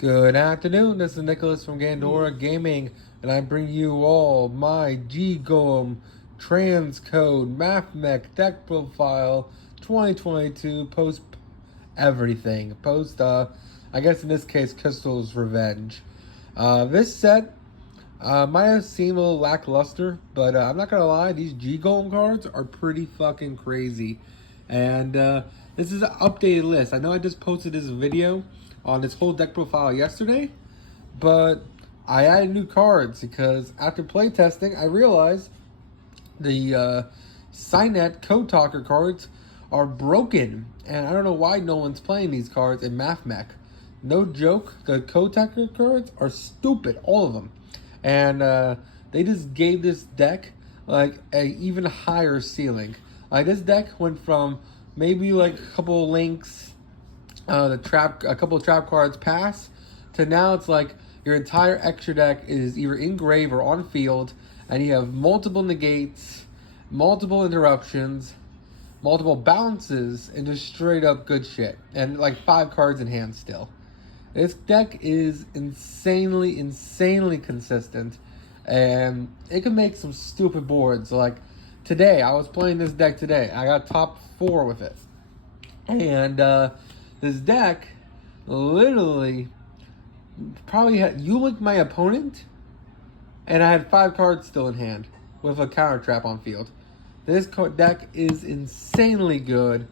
Good afternoon, this is Nicholas from Gandora Gaming, and I bring you all my Golem transcode Mathmech deck profile 2022 post everything. I guess in this case, Crystal's Revenge. This set might have seemed a little lackluster, but I'm not gonna lie, these Golem cards are pretty fucking crazy. And this is an updated list. I know I just posted this video on this whole deck profile yesterday, but I added new cards because after playtesting, I realized the Signet Codetaker cards are broken, and I don't know why no one's playing these cards in Mathmech. No joke, the Codetaker cards are stupid, all of them, and they just gave this deck like a even higher ceiling. Like this deck went from maybe like a couple of links, a couple of trap cards pass, to now it's like your entire extra deck is either in grave or on field, and you have multiple negates, multiple interruptions, multiple bounces, and just straight up good shit, and like 5 cards in hand still. This deck is insanely consistent, and it can make some stupid boards. Like today, I was playing this deck today. I got top 4 with it, and this deck literally probably had linked my opponent, and I had 5 cards still in hand with a counter trap on field. This deck is insanely good,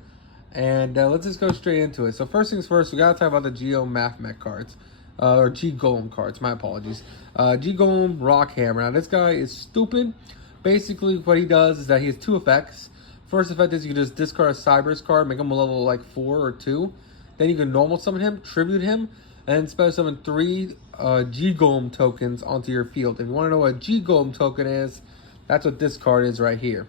and let's just go straight into it. So first things first, we gotta talk about the Mathmech cards, or Golem cards. My apologies. Golem Rockhammer. Now this guy is stupid. Basically, what he does is that he has 2 effects. First effect is you can just discard a Cyber's card, make him a level like 4 or 2. Then you can normal summon him, tribute him, and special summon 3 Golem tokens onto your field. If you want to know what a Golem token is, that's what this card is right here.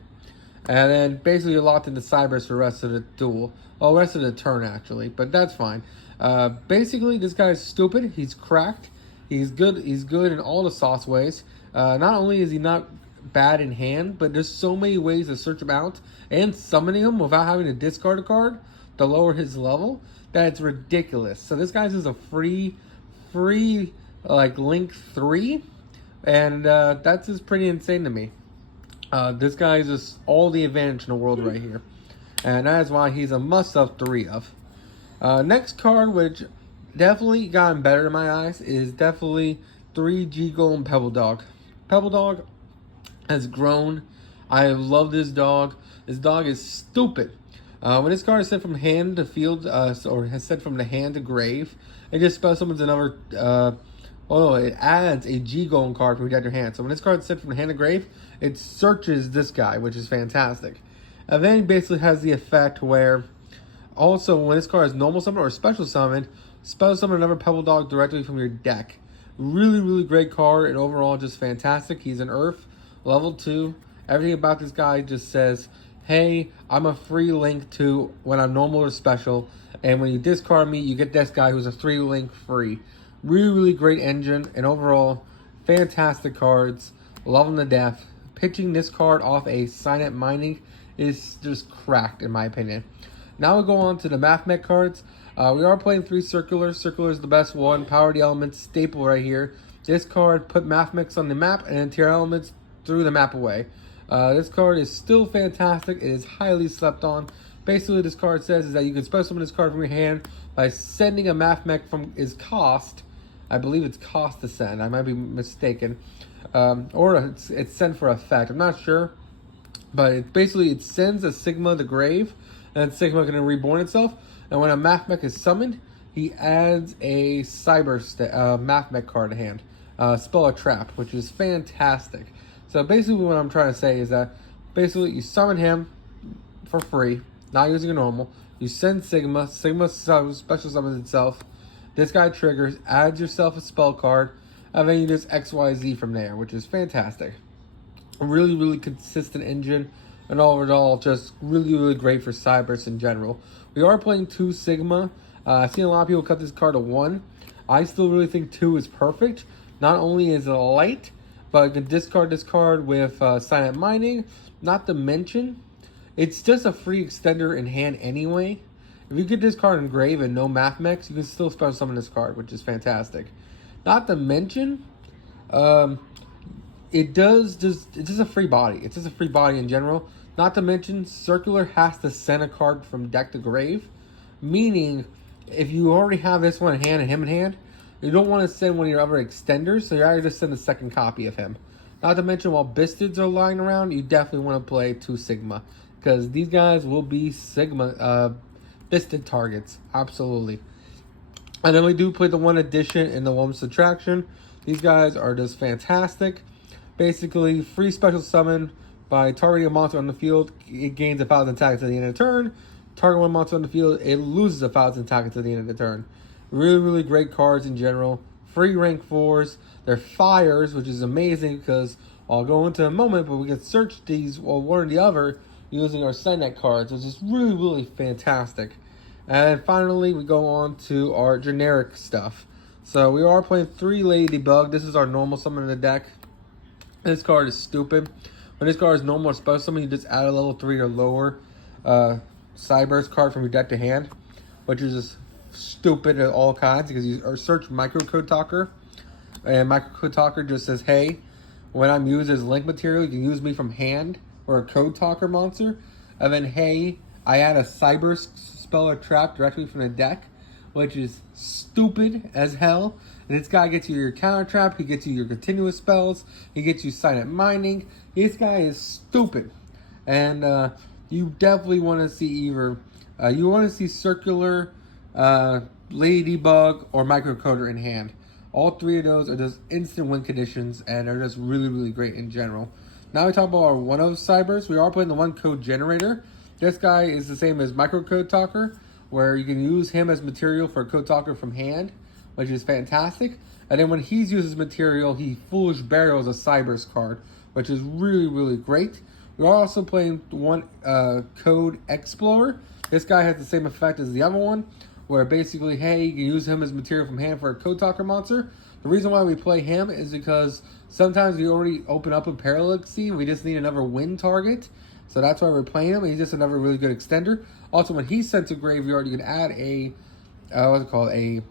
And then basically you're locked into Cybers for the rest of the duel. Oh, rest of the turn actually, but that's fine. Basically, this guy is stupid. He's cracked. He's good in all the sauce ways. Not only is he not bad in hand, but there's so many ways to search him out and summoning him without having to discard a card to lower his level, that it's ridiculous. So this guy's just a free like link 3, and that's just pretty insane to me. This guy is just all the advantage in the world right here, and that is why he's a must-have 3 of. Next card, which definitely gotten better in my eyes, is definitely 3 Golem Pebble Dog. Pebble Dog has grown. I love this dog. This dog is stupid. When this card is sent from hand to field, or has sent from the hand to grave, it just spell summons another. It adds a Golem card from your hand. So when this card is sent from the hand to grave, it searches this guy, which is fantastic. And then it basically has the effect where, also when this card is normal summon or special summon another Pebble Dog directly from your deck. Really great card, and overall just fantastic. He's an Earth, level 2. Everything about this guy just says, hey, I'm a free link to when I'm normal or special, and when you discard me, you get this guy who's a 3 link free. Really great engine, and overall, fantastic cards. Love them to death. Pitching this card off a Signet Mining is just cracked, in my opinion. Now we'll go on to the Mathmech cards. We are playing 3 Circular. Circular is the best one. Power the Elements, staple right here. This card put Mathmechs on the map, and then Tier Elements threw the map away. This card is still fantastic. It is highly slept on. Basically, what this card says is that you can special summon this card from your hand by sending a Mathmech from its cost. I believe it's cost to send. I might be mistaken. Or it's sent for effect. I'm not sure. But it sends a Sigma to grave, and Sigma can reborn itself. And when a Mathmech is summoned, he adds a Mathmech card to hand. Spell a trap, which is fantastic. So basically what I'm trying to say is that basically you summon him for free, not using a normal. You send Sigma special summons itself. This guy triggers, adds yourself a spell card, and then you just XYZ from there, which is fantastic. A really consistent engine, and all in all, just really great for Cybers in general. We are playing 2 Sigma. I've seen a lot of people cut this card to 1. I still really think 2 is perfect. Not only is it light, but you can discard this card with Signet Mining. Not to mention, it's just a free extender in hand anyway. If you get this card in grave and no Mathmech, you can still special summon this card, which is fantastic. Not to mention, it's just a free body. It's just a free body in general. Not to mention, Circular has to send a card from deck to grave, meaning if you already have this one in hand and him in hand, you don't want to send one of your other extenders, so you either just send a second copy of him. Not to mention, while Bistids are lying around, you definitely want to play 2 Sigma, because these guys will be Sigma Bistid targets, absolutely. And then we do play the 1 addition and the 1 subtraction. These guys are just fantastic. Basically, free special summon by targeting a monster on the field. It gains 1,000 attacks at the end of the turn. Target one monster on the field, it loses 1,000 attacks at the end of the turn. Really, really great cards in general. Free rank 4s. They're fires, which is amazing because I'll go into a moment, but we can search these or one or the other using our Signet cards, which is really, really fantastic. And finally, we go on to our generic stuff. So we are playing 3 Ladybug. This is our normal summon in the deck. This card is stupid. When this card is normal or special summon, you just add a level 3 or lower Cyber's card from your deck to hand, which is just stupid at all kinds because you search Micro Codetaker, and Micro Codetaker just says, hey, when I'm used as link material, you can use me from hand or a Codetaker monster, and then hey, I add a Cyber spell or trap directly from the deck, which is stupid as hell. And this guy gets you your counter trap, he gets you your continuous spells, he gets you silent mining. This guy is stupid. And you definitely want to see either, you want to see Circular, Ladybug, or Microcoder in hand. All 3 of those are just instant win conditions and are just really, really great in general. Now we talk about our 1 of Cybers. We are playing the 1 code generator. This guy is the same as Micro Codetaker, where you can use him as material for a Codetaker from hand, which is fantastic. And then when he's used as material, he Foolish Burials a Cyber's card, which is really, really great. We're also playing 1 Code Explorer. This guy has the same effect as the other one, where basically, hey, you can use him as material from hand for a Codetaker monster. The reason why we play him is because sometimes we already open up a Parallaxy, we just need another win target. So that's why we're playing him. He's just another really good extender. Also, when he's sent to graveyard, you can add a, a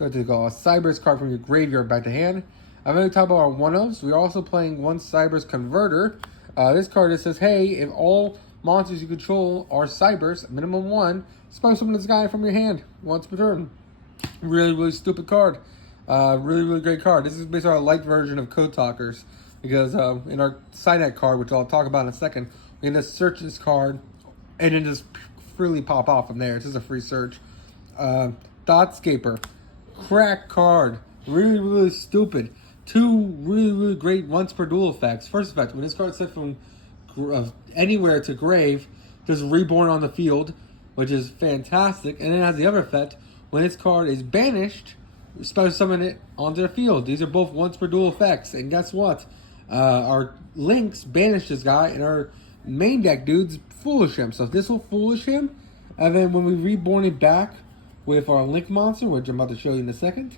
Cyber's card from your graveyard back to hand. I'm going to talk about our 1-ofs. We're also playing 1 Cyber's Converter. This card just says, hey, if all monsters you control are Cybers, minimum 1, special summon this guy from your hand once per turn. Really, really stupid card. Really, really great card. This is basically our light version of Codetalkers, because in our Signet card, which I'll talk about in a second, we can just search this card and then just freely pop off from there. It's just a free search. Thoughtscaper, crack card. Really, really stupid. 2 really, really great once per duel effects. First effect, when this card is set from anywhere to grave, just reborn on the field, which is fantastic. And then it has the other effect, when this card is banished, special summon it onto the field. These are both once per duel effects. And guess what? Our links banish this guy, and our main deck dudes foolish him. So this will foolish him, and then when we reborn it back with our link monster, which I'm about to show you in a second,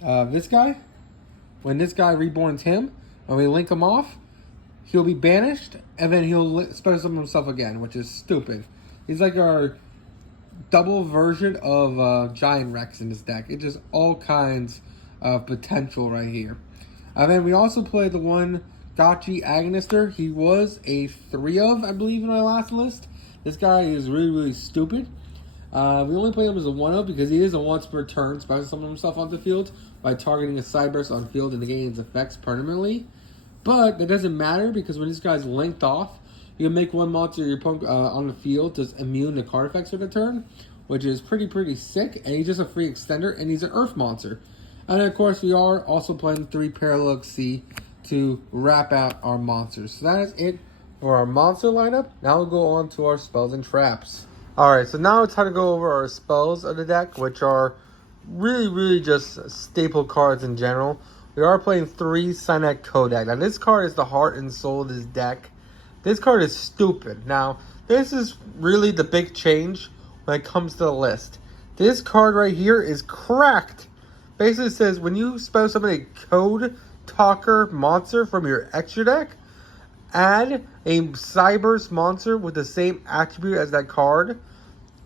this guy, when this guy reborns him and we link him off, he'll be banished, and then he'll special summon himself again, which is stupid. He's like our double version of Giant Rex in this deck. It's just all kinds of potential right here. And then we also played the 1 Gotchi Agonister. He was a 3 of, I believe, in our last list. This guy is really, really stupid. We only play him as a 1 of because he is a once per turn special summon himself onto the field by targeting a Cyberse on field and negating its effects permanently. But that doesn't matter because when this guy's linked off, you can make 1 monster your opponent on the field just immune to card effects for the turn, which is pretty sick. And he's just a free extender, and he's an Earth monster. And then, of course, we are also playing 3 Parallaxy to wrap out our monsters. So that is it for our monster lineup. Now we'll go on to our spells and traps. Alright, so now it's time to go over our spells of the deck, which are really just staple cards in general. We are playing 3 Signet Kodak. Now this card is the heart and soul of this deck. This card is stupid. Now, this is really the big change when it comes to the list. This card right here is cracked. Basically says when you special summon a Codetaker monster from your extra deck, add a Cyber's monster with the same attribute as that card.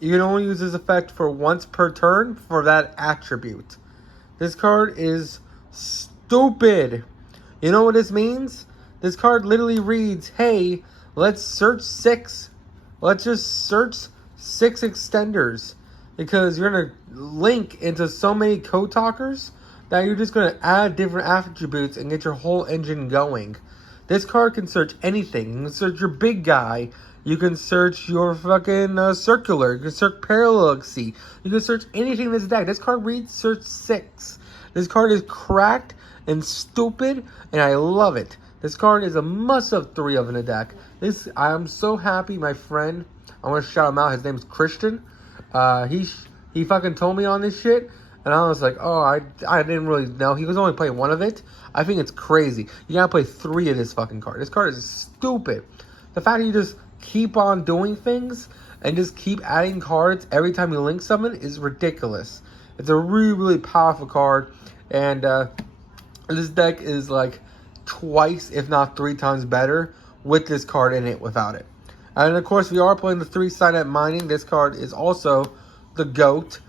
you can only use this effect for once per turn for that attribute. This card is stupid. You know what this means? This card literally reads, hey, let's search 6. Let's just search 6 extenders. Because you're going to link into so many Codetakers that you're just going to add different attributes and get your whole engine going. This card can search anything. You can search your big guy. You can search your fucking circular. You can search parallelisy. You can search anything in this deck. This card reads search 6. This card is cracked and stupid, and I love it. This card is a must-have 3 of in the deck. I'm so happy my friend, I want to shout him out, his name's Christian. He fucking told me on this shit, and I was like, oh, I didn't really know. He was only playing 1 of it. I think it's crazy. You gotta play 3 of this fucking card. This card is stupid. The fact that you just keep on doing things and just keep adding cards every time you link someone is ridiculous. It's a really, really powerful card, and this deck is like twice, if not 3 times better with this card in it without it. And of course, we are playing the 3-sided mining. This card is also the GOAT.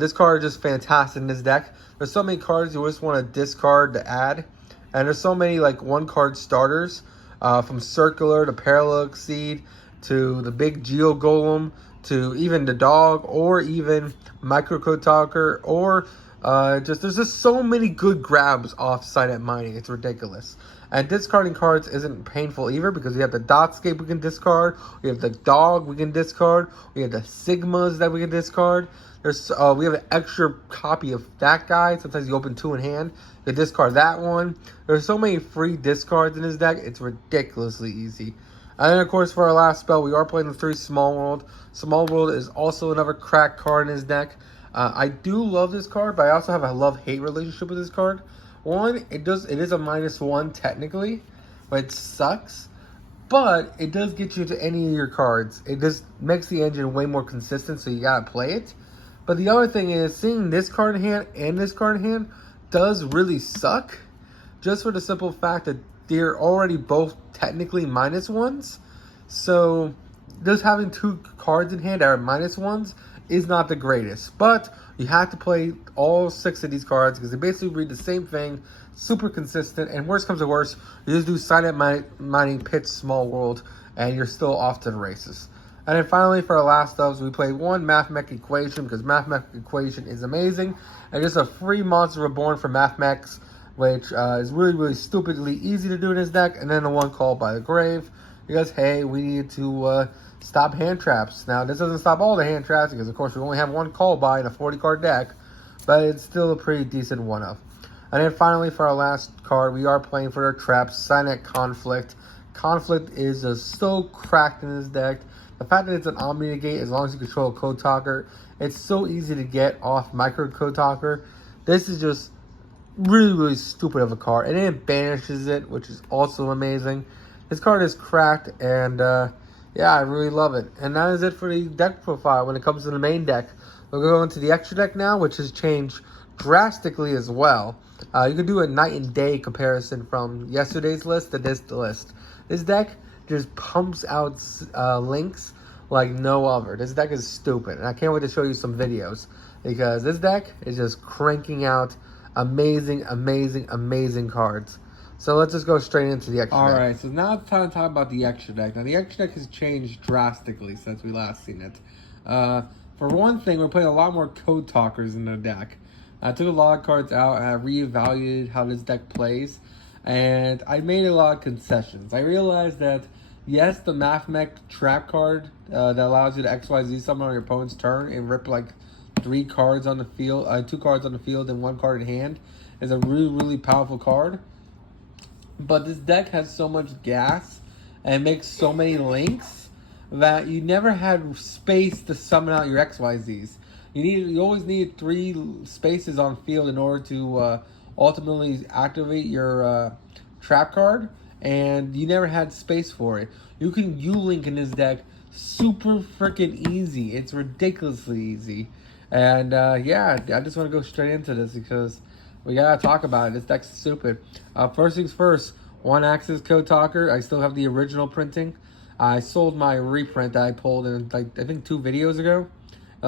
This card is just fantastic in this deck. There's so many cards you just want to discard to add. And there's so many like 1-card starters. From Circular to Parallel Seed to the big Geo Golem to even the dog or even Micro Codetaker or there's just so many good grabs off sided mining. It's ridiculous. And discarding cards isn't painful either because we have the Dotscape we can discard. We have the dog we can discard. We have the Sigmas that we can discard. We have an extra copy of that guy. Sometimes you open 2 in hand. You discard that one. There's so many free discards in this deck. It's ridiculously easy. And then, of course, for our last spell, we are playing the 3 Small World. Small World is also another crack card in this deck. I do love this card, but I also have a love-hate relationship with this card. One, it is a -1 technically, but it sucks. But it does get you to any of your cards. It just makes the engine way more consistent, so you gotta play it. But the other thing is, seeing this card in hand and this card in hand does really suck. Just for the simple fact that they're already both technically -1s. So, just having 2 cards in hand that are -1s is not the greatest. But, you have to play all 6 of these cards because they basically read the same thing. Super consistent. And worst comes to worst, you just do silent mining, pitch, Small World, and you're still off to the races. And then finally, for our last dubs, we played 1 Mathmech Equation because Mathmech Equation is amazing. And just a free Monster Reborn for Mathmechs, which is really, really stupidly easy to do in this deck. And then the 1 Called by the Grave because, hey, we need to stop hand traps. Now, this doesn't stop all the hand traps because, of course, we only have 1 Call by in a 40-card deck. But it's still a pretty decent one of. And then finally, for our last card, we are playing for their traps, Signet Conflict. Conflict is just so cracked in this deck. The fact that it's an Omni Negate, as long as you control a Codetaker, it's so easy to get off Micro Codetaker. This is just really, really stupid of a card. And then it banishes it, which is also amazing. This card is cracked, and yeah, I really love it. And that is it for the deck profile when it comes to the main deck. We'll go into the extra deck now, which has changed drastically as well. You can do a night and day comparison from yesterday's list to this list. This deck just pumps out links like no other. This deck is stupid, and I can't wait to show you some videos because this deck is just cranking out amazing, amazing, amazing cards. So let's just go straight into the extra deck. Alright, so now it's time to talk about the extra deck. Now, the extra deck has changed drastically since we last seen it. For one thing, we're putting a lot more Codetakers in the deck. I took a lot of cards out and I reevaluated how this deck plays. And I made a lot of concessions. I realized that, yes, the Mathmech trap card that allows you to XYZ summon on your opponent's turn and rip like 3 cards on the field, 2 cards on the field and 1 card in hand is a really, really powerful card. But this deck has so much gas and makes so many links that you never had space to summon out your XYZs. You always need 3 spaces on field in order to ultimately activate your trap card, and you never had space for it. You can U-Link in this deck super freaking easy. It's ridiculously easy. And yeah, I just want to go straight into this because we gotta talk about it. This deck's stupid. First things first, 1-Axis Codetaker. I still have the original printing. I sold my reprint that I pulled in like I think 2 videos ago.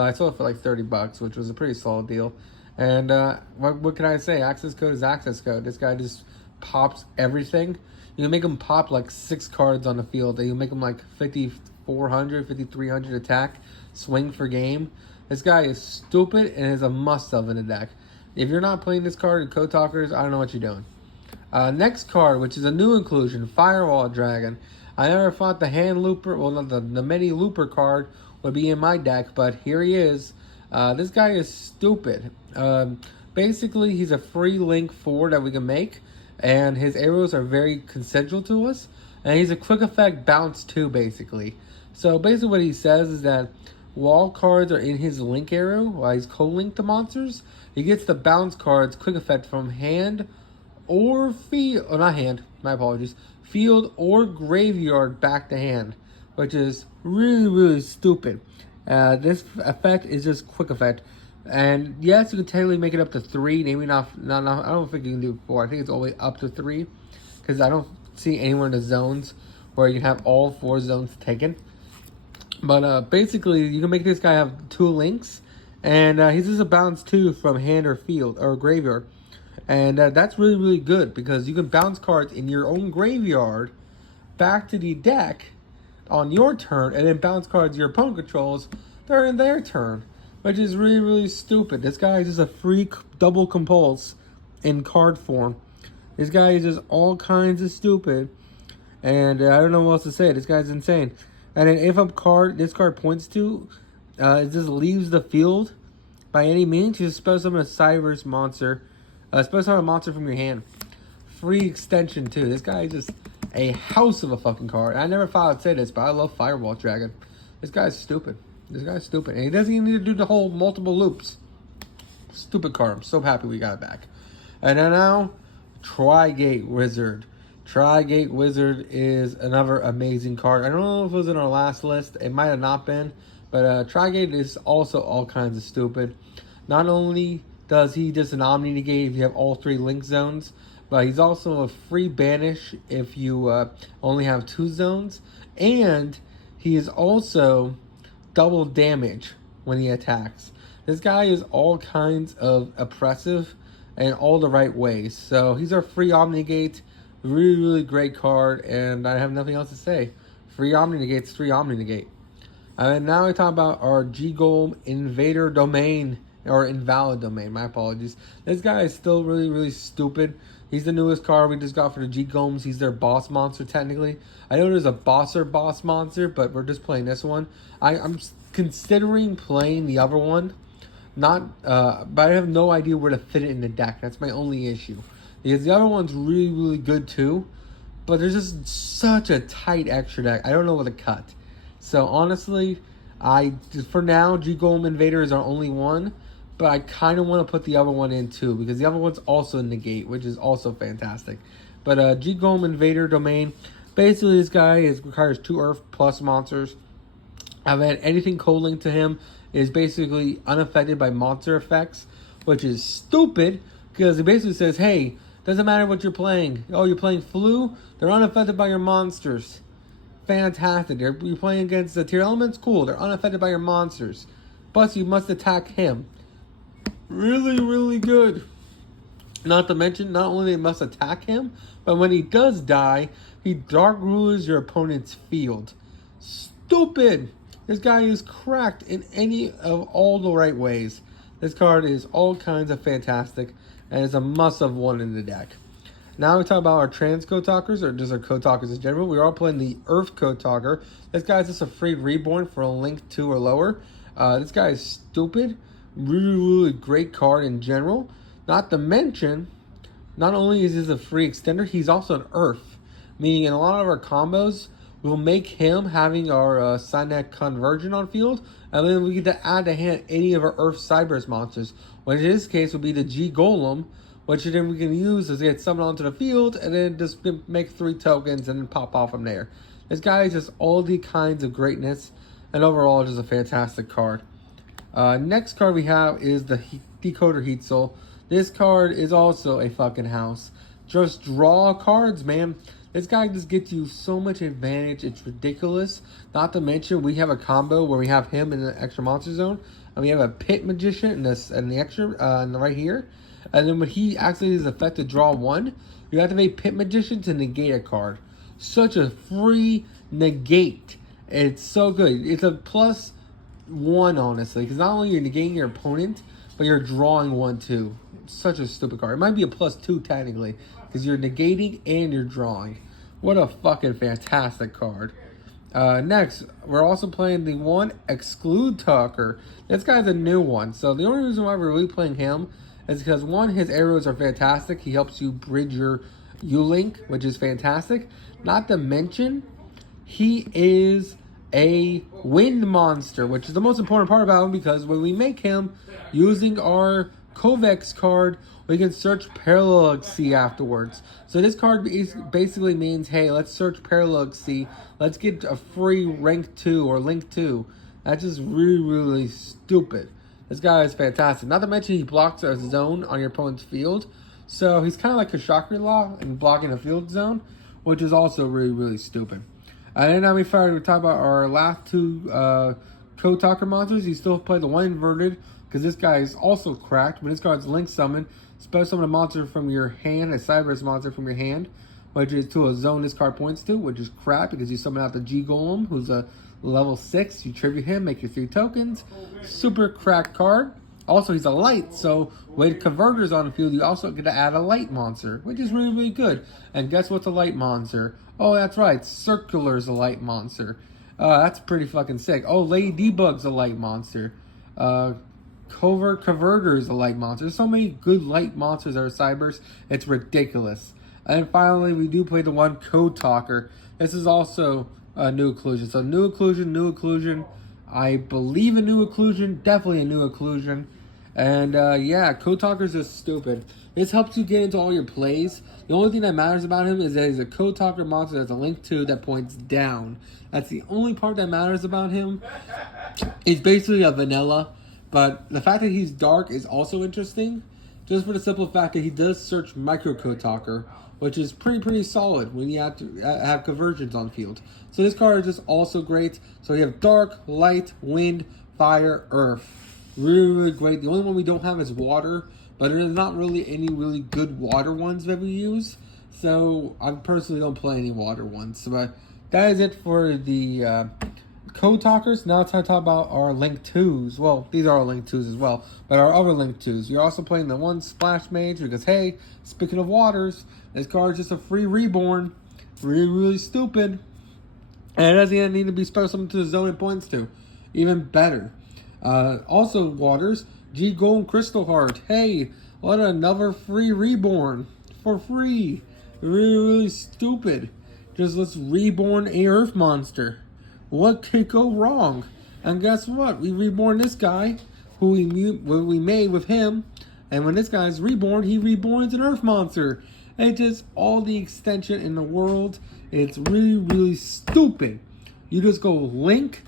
I sold it for like $30, which was a pretty solid deal. And what can I say? Access code is access code. This guy just pops everything. You can make him pop like 6 cards on the field. You can make him like 5,400, 5,300 attack, swing for game. This guy is stupid and is a must-have in the deck. If you're not playing this card in Code Talkers, I don't know what you're doing. Next card, which is a new inclusion, Firewall Dragon. I never thought the hand looper, well, not the mini looper card would be in my deck, but here he is. This guy is stupid. Basically, he's a free link 4 that we can make, and his arrows are very consensual to us, and he's a quick effect bounce 2, basically. So basically what he says is that while cards are in his link arrow, while he's co-linked to monsters, he gets the bounce cards quick effect from hand or field, oh, not hand, my apologies, field or graveyard back to hand, which is really, really stupid. This effect is just quick effect. And yes, you can technically make it up to 3, maybe not, I don't think you can do 4. I think it's all the way up to 3, because I don't see anywhere in the zones where you can have all 4 zones taken. But basically, you can make this guy have 2 links, and he's just a bounce 2 from hand or field or graveyard. And that's really, really good, because you can bounce cards in your own graveyard back to the deck on your turn, and then bounce cards your opponent controls during their turn, which is really, really stupid. This guy is just a free double compulse in card form. This guy is just all kinds of stupid, and I don't know what else to say. This guy's insane. And then if this card points to, it just leaves the field by any means, you just spell summon a Cyber's monster. Spell summon a monster from your hand. Free extension too. This guy is just a house of a fucking card. I never thought I'd say this, but I love Firewall Dragon. This guy's stupid. This guy's stupid. And he doesn't even need to do the whole multiple loops. Stupid card. I'm so happy we got it back. And then now, Trigate Wizard. Trigate Wizard is another amazing card. I don't know if it was in our last list. It might have not been. But Trigate is also all kinds of stupid. Not only does he just an Omni negate if you have all 3 link zones, but he's also a free banish if you only have 2 zones. And he is also double damage when he attacks. This guy is all kinds of oppressive in all the right ways. So he's our free Omni negate. Really, really great card, and I have nothing else to say. Free Omni negates, 3 Omni negate. And now we talk about our Golem Invader Domain, or Invalid Domain, my apologies. This guy is still really, really stupid. He's the newest card we just got for the Golems. He's their boss monster, technically. I know there's a boss monster, but we're just playing this one. I'm considering playing the other one, but I have no idea where to fit it in the deck. That's my only issue. Because the other one's really, really good too, but there's just such a tight extra deck. I don't know what to cut. So honestly, for now, Golem Invader is our only one, but I kind of want to put the other one in too, because the other one's also negate, which is also fantastic. But Golem Invader Domain, basically this guy requires 2 Earth plus monsters. I've had anything co-linked to him is basically unaffected by monster effects, which is stupid, because it basically says, hey, doesn't matter what you're playing. Oh, you're playing Flu? They're unaffected by your monsters. Fantastic. You're playing against the tier elements? Cool. They're unaffected by your monsters. But you must attack him. Really, really good. Not to mention, not only they must attack him, but when he does die, he Dark Rulers your opponent's field. Stupid. This guy is cracked in any of all the right ways. This card is all kinds of fantastic, and it's a must-have one in the deck. Now we talk about our trans Code Talkers, or just our Code Talkers in general. We're all playing the Earth Code Talker. This guy's just a free reborn for a link 2 or lower. This guy is stupid. Really, really great card in general. Not to mention, not only is this a free extender, he's also an Earth. Meaning in a lot of our combos, we'll make him having our Synac Convergent on field, and then we get to add to hand any of our Earth Cybers monsters, which in this case would be the Golem, which then we can use as get summoned onto the field, and then just make 3 tokens and then pop off from there. This guy is just all the kinds of greatness, and overall just a fantastic card. Next card we have is the Decoder Heat Soul. This card is also a fucking house. Just draw cards, man. This guy just gets you so much advantage. It's ridiculous. Not to mention, we have a combo where we have him in the extra monster zone. And we have a Pit Magician in this and the extra right here. And then when he activates his effect to draw 1, you activate Pit Magician to negate a card. Such a free negate. It's so good. It's a +1, honestly, because not only you're negating your opponent, but you're drawing 1 too. Such a stupid card. It might be a +2 technically, because you're negating and you're drawing. What a fucking fantastic card. Next, we're also playing the one Exclude Talker. This guy's a new one, so the only reason why we're really playing him is because, one, his arrows are fantastic. He helps you bridge your U-Link, which is fantastic. Not to mention, he is a wind monster, which is the most important part about him, because when we make him using our Kovex card, we can search Parallel-XC afterwards. So this card basically means, hey, let's search Parallel-XC. Let's get a free rank 2 or link 2. That's just really, really stupid. This guy is fantastic. Not to mention he blocks a zone on your opponent's field. So he's kind of like a Shangri-La in blocking a field zone, which is also really, really stupid. And then now we talk about our last 2 Codetaker monsters. You still play the one inverted, because this guy is also cracked. When this card's link summon, special summon a monster from your hand, a Cyberus monster from your hand, which is to a zone this card points to, which is crap because you summon out the G Golem, who's a level 6. You tribute him, make your 3 tokens. Super cracked card. Also, he's a light, so with converters on the field, you also get to add a light monster, which is really, really good. And guess what's a light monster? Oh, that's right, Circular's a light monster. That's pretty fucking sick. Oh, Lady Debug's a light monster. Covert Converter's a light monster. There's so many good light monsters that are Cybers, it's ridiculous. And finally, we do play the one Codetaker. This is also a new occlusion. So new occlusion. I believe a new occlusion, definitely a new occlusion. And yeah, Codetaker's just stupid. This helps you get into all your plays. The only thing that matters about him is that he's a Codetaker monster that's a link 2 that points down. That's the only part that matters about him. He's basically a vanilla, but the fact that he's dark is also interesting, just for the simple fact that he does search Micro Codetaker, which is pretty solid when you have to have conversions on field. So this card is just also great. So you have dark, light, wind, fire, earth. Really, really great. The only one we don't have is water, but there's not really any really good water ones that we use. So I personally don't play any water ones. But that is it for the Codetakers. Now it's time to talk about our Link 2s. Well, these are our Link 2s as well, but our other Link 2s. You're also playing the one Splash Mage because, hey, speaking of waters, this card is just a free reborn. Really, really stupid. And it doesn't even need to be special summoned to the zone it points to. Even better. Also, waters, G Golem Crystal Heart. Hey, what another free reborn for free. Really, really stupid. Just let's reborn a Earth monster. What could go wrong? And guess what? We reborn this guy, who we made with him, and when this guy's reborn, he reborns an Earth monster. And it's just all the extension in the world. It's really, really stupid. You just go link,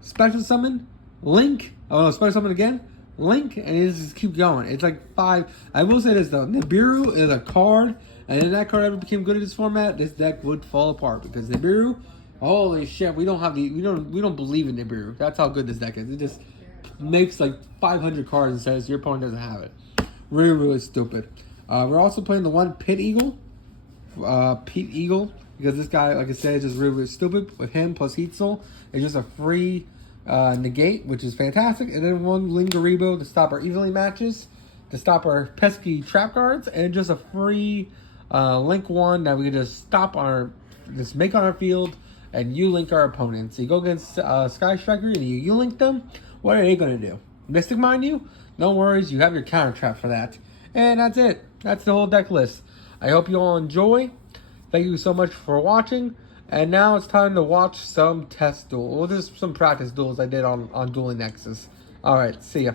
special summon, link. Oh no, special summon again, link, and you just keep going. It's like 5. I will say this though, Nibiru is a card, and if that card ever became good in this format, this deck would fall apart because Nibiru. Holy shit, we don't believe in Nibiru. That's how good this deck is. It just makes like 500 cards and says your opponent doesn't have it. Really, really stupid. We're also playing the one Pit Eagle. Because this guy, like I said, is just really, really stupid. With him plus Heat Soul, it's just a free negate, which is fantastic. And then one Lingaribo to stop our evenly matches, to stop our pesky trap cards, and just a free link 1 that we can just make on our field. And you link our opponents. So you go against Sky Striker and you link them. What are they going to do? Mystic Mine you? No worries, you have your counter trap for that. And that's it. That's the whole deck list. I hope you all enjoy. Thank you so much for watching. And now it's time to watch some test duels. Well, there's some practice duels I did on Dueling Nexus. Alright, see ya.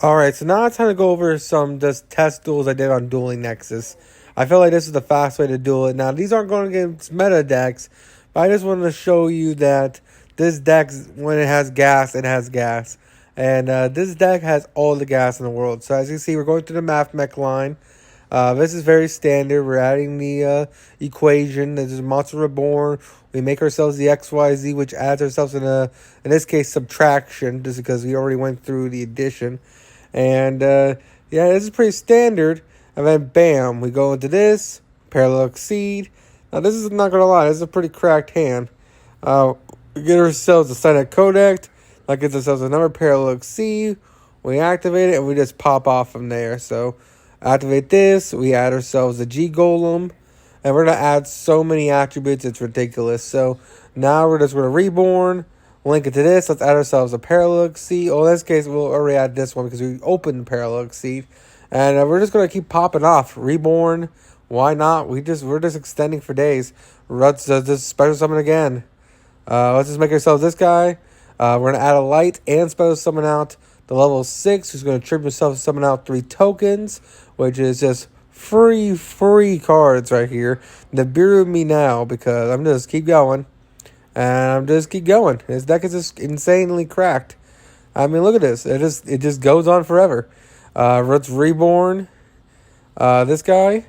Alright, so now it's time to go over some just test duels I did on Dueling Nexus. I feel like this is the fast way to do it. Now, these aren't going against meta decks, but I just wanted to show you that this deck, when it has gas, it has gas. And this deck has all the gas in the world. So as you see, we're going through the Mathmech line. This is very standard. We're adding the equation. There's a Monster Reborn, We make ourselves the XYZ, which adds ourselves in this case, subtraction, just because we already went through the addition. And, yeah, this is pretty standard. And then, bam, we go into this, parallel exceed. Now, this is not going to lie, this is a pretty cracked hand. We get ourselves a Signet Codec. That gets ourselves another parallel exceed. We activate it, and we just pop off from there. So, activate this. We add ourselves a G Golem. And we're going to add so many attributes, it's ridiculous. So, now we're just going to reborn. Link it to this. Let's add ourselves a parallel exceed. Oh, in this case, we'll already add this one because we opened the parallel exceed. And we're just going to keep popping off. Reborn. Why not? We're just extending for days. Let's just special summon again. Let's just make ourselves this guy. We're going to add a light and special summon out the level 6, who's going to trip himself to summon out 3 tokens, which is just free cards right here. Nibiru me now, because I'm just keep going. And I'm just keep going. His deck is just insanely cracked. I mean, look at this. It just goes on forever. Let's reborn this guy.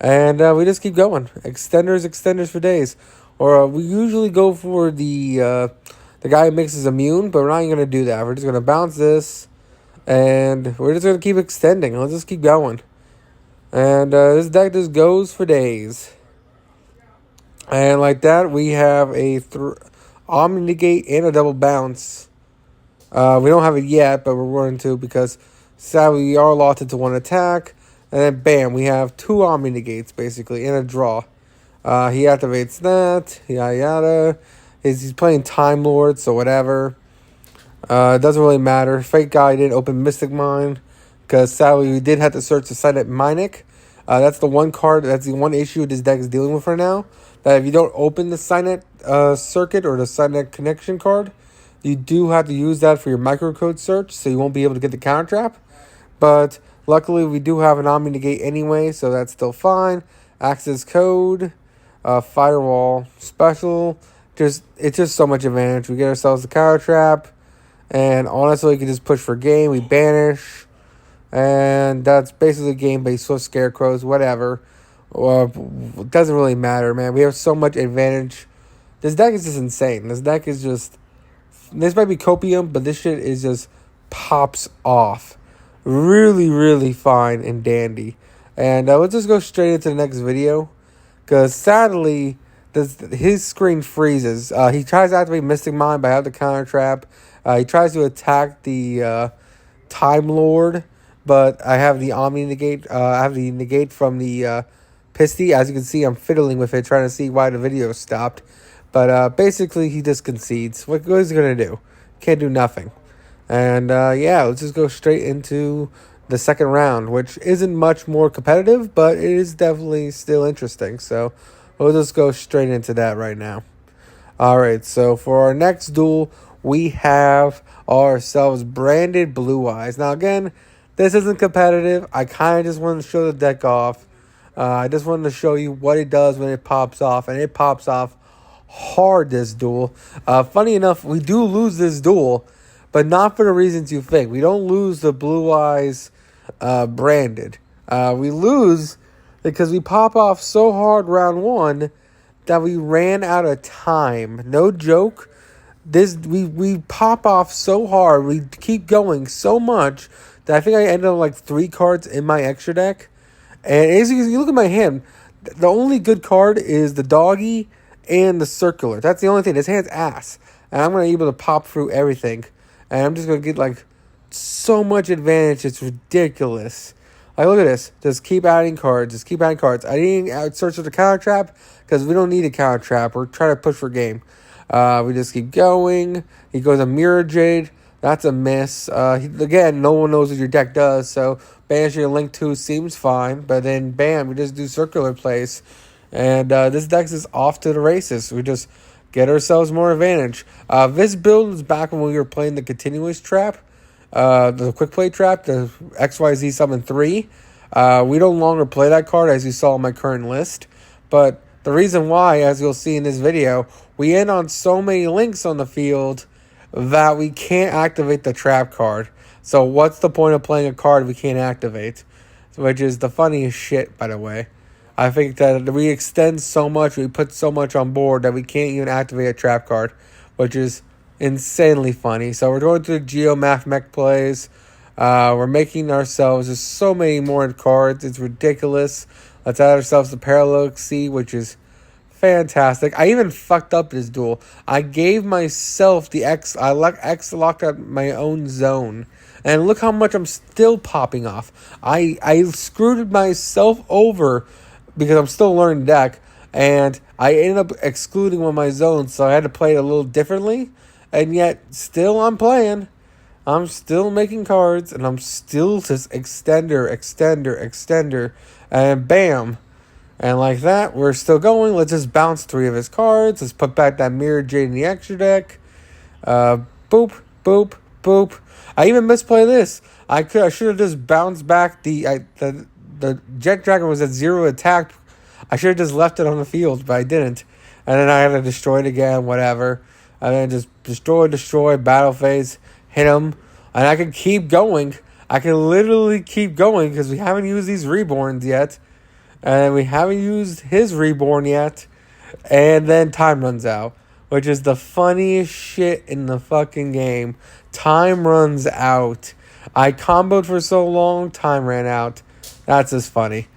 And we just keep going. Extenders for days. Or we usually go for the guy who makes us immune, but we're not even going to do that. We're just going to bounce this, and we're just going to keep extending. Let's just keep going. And this deck just goes for days. And like that, we have a Omni Negate and a double bounce. We don't have it yet, but we're going to, because sadly we are allotted to 1 attack. And then bam, we have 2 Omni Negates basically in a draw. He activates that, yada yada. He's playing Time Lord, so whatever. It doesn't really matter. Fake guy didn't open Mystic Mine, because sadly we did have to search the Signet Mathmech. That's the one card, that's the one issue this deck is dealing with right now. That if you don't open the Signet circuit or the Signet connection card, you do have to use that for your microcode search, so you won't be able to get the counter trap. But luckily we do have an Omni Negate anyway, so that's still fine. Access code, Firewall special. It's just so much advantage. We get ourselves the counter trap, and honestly, we can just push for game. We banish, and that's basically game-based. So scarecrows, whatever. It doesn't really matter, man. We have so much advantage. This deck is just insane. This deck is just... This might be copium, but this shit is just pops off. Really, really fine and dandy. And let's just go straight into the next video, because sadly... his screen freezes. He tries to activate Mystic Mine, but I have the counter trap. He tries to attack the Time Lord, but I have the Omni Negate. I have the negate from the Pisty. As you can see, I'm fiddling with it, trying to see why the video stopped. But basically, he just concedes. What is he going to do? Can't do nothing. And yeah, let's just go straight into the second round, which isn't much more competitive, but it is definitely still interesting. So... we'll just go straight into that right now. Alright, so for our next duel, we have ourselves Branded Blue Eyes. Now again, this isn't competitive. I kind of just wanted to show the deck off. I just wanted to show you what it does when it pops off. And it pops off hard this duel. Funny enough, we do lose this duel, but not for the reasons you think. We don't lose the Blue Eyes Branded. We lose... because we pop off so hard round 1 that we ran out of time. No joke. We pop off so hard. We keep going so much that I think I ended up like 3 cards in my extra deck. And as you look at my hand, the only good card is the Doggy and the Circular. That's the only thing. This hand's ass. And I'm going to be able to pop through everything. And I'm just going to get like so much advantage. It's ridiculous. Like, look at this. Just keep adding cards. Just keep adding cards. I didn't search for the counter trap because we don't need a counter trap. We're trying to push for game. We just keep going. He goes a Mirror Jade. That's a miss. Again, no one knows what your deck does, so banishing your Link 2 seems fine. But then, bam, we just do Circular Place. And this deck is off to the races. We just get ourselves more advantage. This build is back when we were playing the Continuous Trap. The Quick Play Trap, the XYZ Summon 3. We no longer play that card, as you saw on my current list. But the reason why, as you'll see in this video, we end on so many links on the field that we can't activate the trap card. So what's the point of playing a card we can't activate? Which is the funniest shit, by the way. I think that we extend so much, we put so much on board that we can't even activate a trap card, which is insanely funny. So we're going through Geo Mathmech plays. We're making ourselves just so many more cards. It's ridiculous. Let's add ourselves the Parallel Sea, which is fantastic. I even fucked up this duel. I gave myself the X. X locked out my own zone. And look how much I'm still popping off. I screwed myself over because I'm still learning deck. And I ended up excluding one of my zones, so I had to play it a little differently. And yet, still I'm playing. I'm still making cards, and I'm still just extender. And bam. And like that, we're still going. Let's just bounce 3 of his cards. Let's put back that Mirror Jade in the extra deck. Boop. I even misplay this. I should have just bounced back the Jet Dragon was at 0 attack. I should have just left it on the field, but I didn't. And then I had to destroy it again, whatever. And then just destroy, battle phase, hit him. And I can keep going. I can literally keep going because we haven't used these reborns yet. And we haven't used his reborn yet. And then time runs out, which is the funniest shit in the fucking game. Time runs out. I comboed for so long, time ran out. That's just funny.